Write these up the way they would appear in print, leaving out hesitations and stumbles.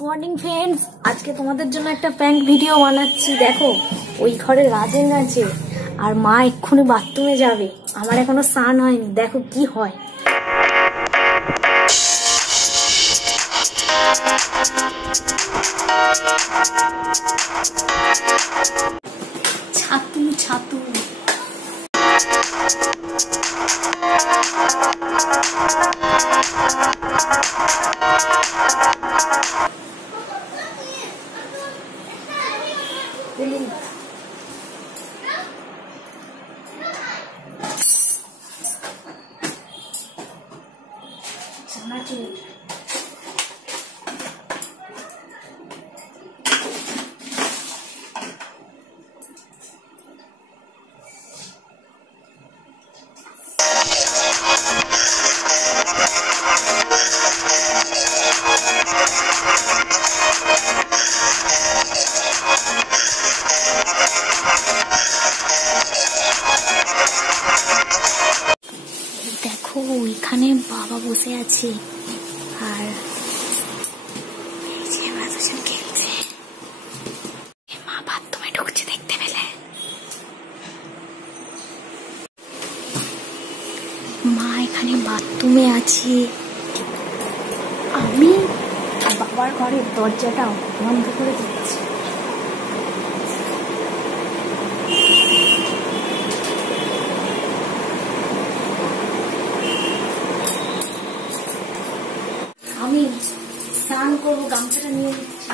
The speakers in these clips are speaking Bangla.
Good morning friends. आज के तुम्हारे জন্য একটা প্র্যাঙ্ক ভিডিও বানাচ্ছি। দেখো ওই ঘরে রাজেন আছে আর মা এক্ষুনি বাথরুমে যাবে। আমার এখনো স্নান হয়নি, দেখো কি হয়। ছাতু ছাতু দেখো ওইখানে বাবা বসে আছে আর খেলছে। মা বাথরুমে ঢুকছে, দেখতে পেলে? মা এখানে বাথরুমে আছে, আমি বাবার ঘরের দরজাটা বন্ধ করে দিচ্ছি। আমি স্নান করবো, গামছাটা নিয়ে নিচ্ছি।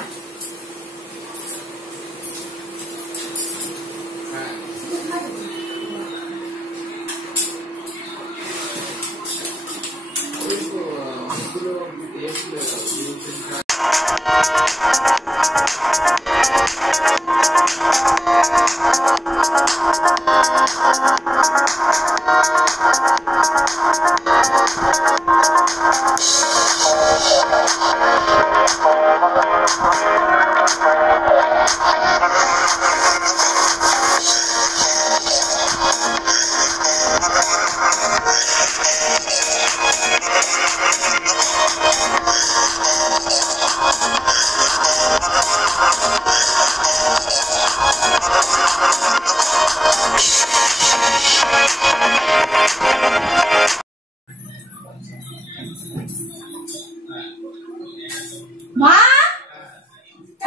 মা,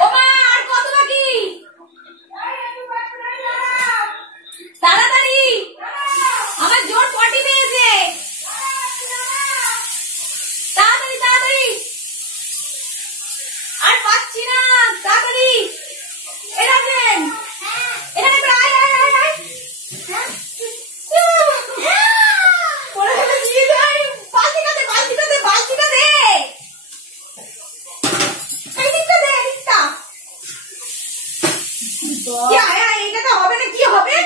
ও মা, আর কত বাকি? তাড়াতাড়ি, আমার জোর পটি পেয়েছে। তাড়াতাড়ি তাড়াতাড়ি, আর পাচ্ছি না, তাড়াতাড়ি। এরাছেন এখানে, আয় আয় আয় আয়। পড়ে গেলে দিয়ে যাই। বালতিটা দে, বালতিটা দে, বালতিটা দে। হবে না, কি হবে?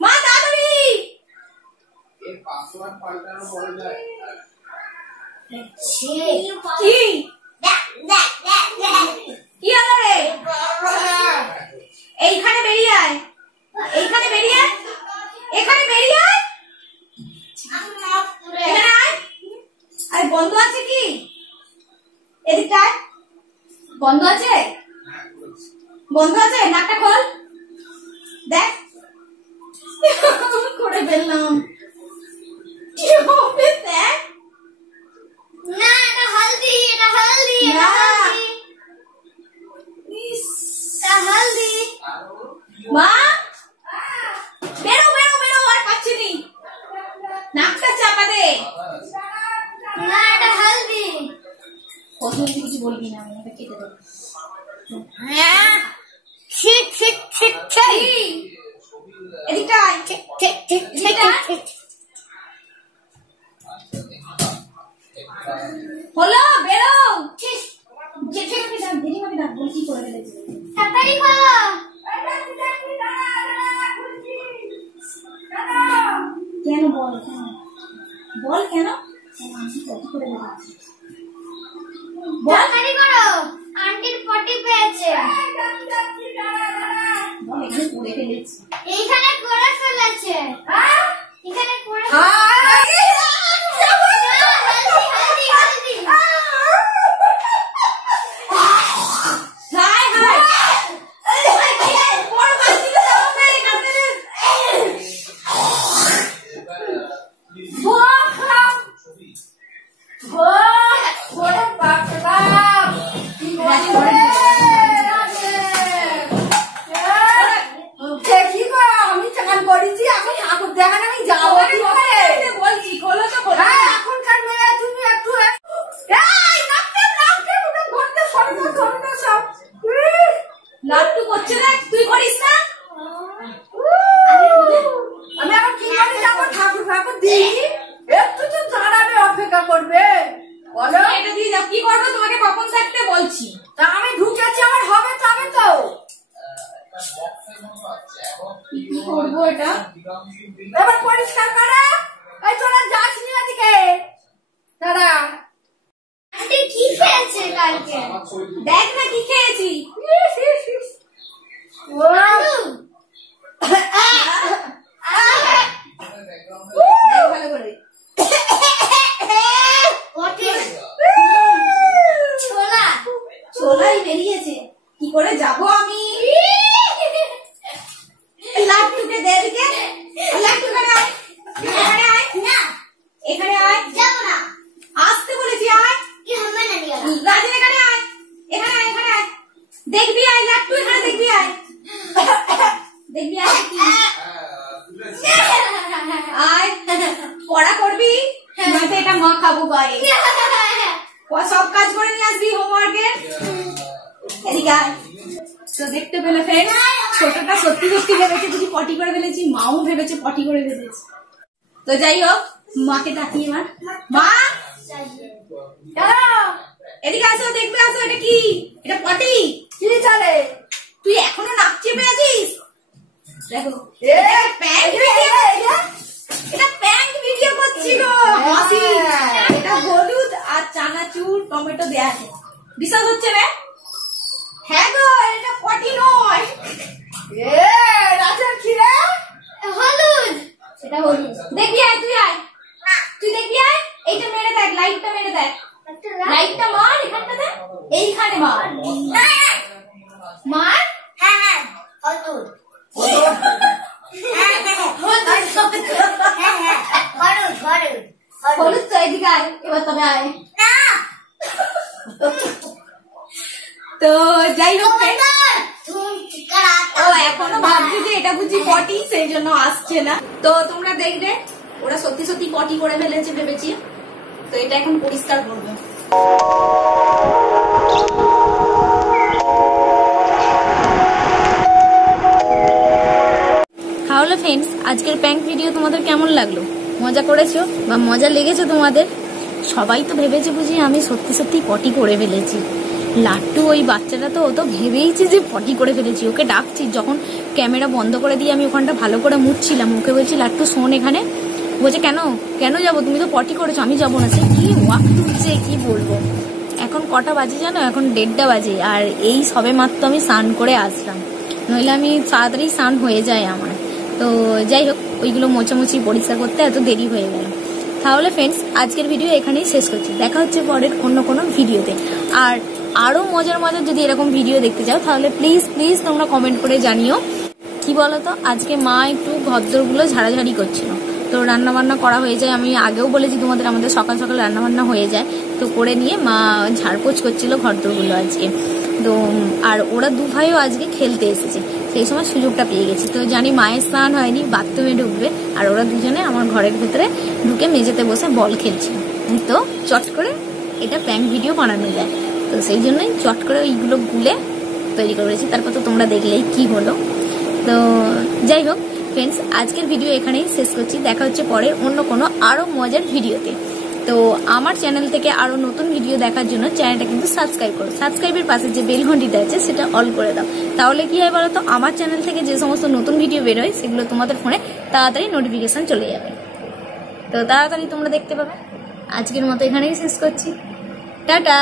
মা তাড়াতাড়ি, পাসওয়ার্ড পাল্টানো পড়ে যায়। কি কি হলো রে? এইখানে বেরিয়ে আয়, এইখানে বেরিয়ে আয়, এখানে বেরিয়ে আয়, এখানে আয়। আরে বন্ধ আছে কি? এদিকটায় বন্ধ আছে, বন্ধ আছে, নাকটা খোল, দেখ। করে ফেললাম, কি হবে দেখ। না, এটা হলদি, এটা হলদি, এটা হলদি, এটা হলদি। মা বেরো বেরো বেরো, আর পাচ্ছি নি, নাকটা চাপা দে। না, এটা হলদি। কত কিছু বলবি না, আমি এটা কেটে দেবো। হ্যাঁ ঠিক ঠিক ঠিক ঠিক, এদিকটা ঠিক ঠিক ঠিক ঠিক ঠিক হলো, বেরো। যেতে হবে না, দেরি হবে না, বলছি করে ফেলেছি। তাড়াতাড়ি করো। কেন বল, কেন বল, কেন আমি কত করে দেবো? বল, তাড়াতাড়ি করো, আন্টির পটি পেয়েছে। এখানে করে ফেলেছি, এইখানে করে ফেলেছে, এখানে করে। হলদি হলদি হলদি। হোক কি করবো তোমাকে কখন থাকতে বলছি। তা আমি ঢুকেছি, আমার হবে তবে তো। কি করবো এটা এবার পরিষ্কার করে। এই তোরা যাস নি ওদিকে, দাদা কি খেয়েছে কালকে, দেখ না কি খেয়েছি। ভালো করে ছোলাই বেরিয়েছে, কি করে যাবো আমি। লাট্টুকে দে দিকে, লাট্টু এখানে আয়, এখানে আয় না, এখানে আয়। যাবো না, আসতে বলেছি আয়। কি হবে না নিয়ে রাজেন এখানে আয়, এখানে আয়, এখানে আয়। দেখবি আয় লাট্টু, এখানে দেখবি আয়, দেখবি আয় আয়। পড়া করবি নয়তো এটা মা খাবো গায়ে। সব কাজ করে নিয়ে আসবি হোমওয়ার্কের। এদিকে আয়। তো দেখতে পেলে ফ্রেন্ড, ছোটটা সত্যি সত্যি ভেবেছে বুঝি পটি করে ফেলেছি, মাও ভেবেছে পটি করে ফেলেছি। তো যাই হোক, মাকে ডাকি এবার। মা এদিকে আসো, দেখবে আসো, এটা কি, এটা পটি কি চলে? তুই এখনো নাক চেপে আছিস? দেখো এটা প্যান্ট ভিডিও করছি গো, হাসি। এটা হলুদ আর চানাচুর টমেটো দেয়া আছে, বিশ্বাস হচ্ছে না? হ্যাঁ গো, এটা পটি নয়। রাজের কি রে? হলুদ, এটা হলুদ। দেখবি আয়, তুই আয়, তুই দেখবি আয়। এইটা মেরে দেখ, লাইটটা মেরে দেখ, লাইটটা মার এখানটাতে, এইখানে মার, মার। হ্যাঁ হ্যাঁ হলুদ, হলুদ তো এদিকে আয় এবার, তবে আয়। তো যাই হোক, ও এখনো ভাবছি যে এটা বুঝি পটি, সেই জন্য আসছে না। তো তোমরা দেখবে ওরা সত্যি সত্যি পটি করে ফেলেছে ভেবেছি। তো এটা এখন পরিষ্কার করবো। তাহলে ফ্রেন্ডস, আজকের প্র্যাঙ্ক ভিডিও তোমাদের কেমন লাগলো? মজা করেছো বা মজা লেগেছে তোমাদের? সবাই তো ভেবেছে বুঝি আমি সত্যি সত্যি পটি করে ফেলেছি। লাট্টু ওই বাচ্চাটা তো ও তো ভেবেইছে যে পটি করে ফেলেছি। ওকে ডাকছি, যখন ক্যামেরা বন্ধ করে দিয়ে আমি ওখানটা ভালো করে মুছছিলাম, ওকে বলছি লাট্টু শোন এখানে। বলছে কেন কেন যাবো, তুমি তো পটি করেছো, আমি যাবো না। সে কি ওয়াক তুলছে কি বলবো। এখন কটা বাজে জানো? এখন 1:30 বাজে, আর এই সবে মাত্র আমি স্নান করে আসলাম, নইলে আমি তাড়াতাড়ি স্নান হয়ে যায় আমার। তো যাই হোক, ওইগুলো মোছামুছি পরিষ্কার করতে এত দেরি হয়ে গেল। তাহলে ফ্রেন্ডস, আজকের ভিডিও এখানেই শেষ করছি। দেখা হচ্ছে পরের অন্য কোনো ভিডিওতে। আর আরো মজার মজার যদি এরকম ভিডিও দেখতে চাও তাহলে প্লিজ প্লিজ তোমরা কমেন্ট করে জানিও। কি বলতো, আজকে মা একটু ঘরদোরগুলো ঝাড়াঝাড়ি করছিল, তো রান্না বান্না করা হয়ে যায়। আমি আগেও বলেছি তোমাদের, আমাদের সকাল সকাল রান্না বান্না হয়ে যায়। তো করে নিয়ে মা ঝাড়পোছ করছিল ঘরদোরগুলো আজকে। তো আর ওরা দু ভাইও আজকে খেলতে এসেছে, সেই সময় সুযোগটা পেয়ে গেছি। তো জানি মায়ের স্নান হয়নি, বাথরুমে ঢুকবে, আর ওরা দুজনে আমার ঘরের ভেতরে ঢুকে মেঝেতে বসে বল খেলছিল। তো চট করে এটা প্র্যাঙ্ক ভিডিও বানানো যায়, তো সেই জন্যই চট করে ওইগুলো গুলে তৈরি করেছি। তারপর তো তোমরা দেখলেই কি হলো। তো যাই হোক ফ্রেন্ডস, আজকের ভিডিও এখানেই শেষ করছি। দেখা হচ্ছে পরে অন্য কোনো আরো মজার ভিডিওতে। তো আমার চ্যানেল থেকে আরো নতুন ভিডিও দেখার জন্য চ্যানেলটা কিন্তু সাবস্ক্রাইব করো। সাবস্ক্রাইবের পাশে যে বেল ঘন্টিটা আছে সেটা অল করে দাও, তাহলে কি হয় বলো তো, আমার চ্যানেল থেকে যে সমস্ত নতুন ভিডিও বেরোয় সেগুলো তোমাদের ফোনে তাড়াতাড়ি নোটিফিকেশন চলে যাবে, তো তাড়াতাড়ি তোমরা দেখতে পাবে। আজকের মতো এখানেই শেষ করছি, টাটা।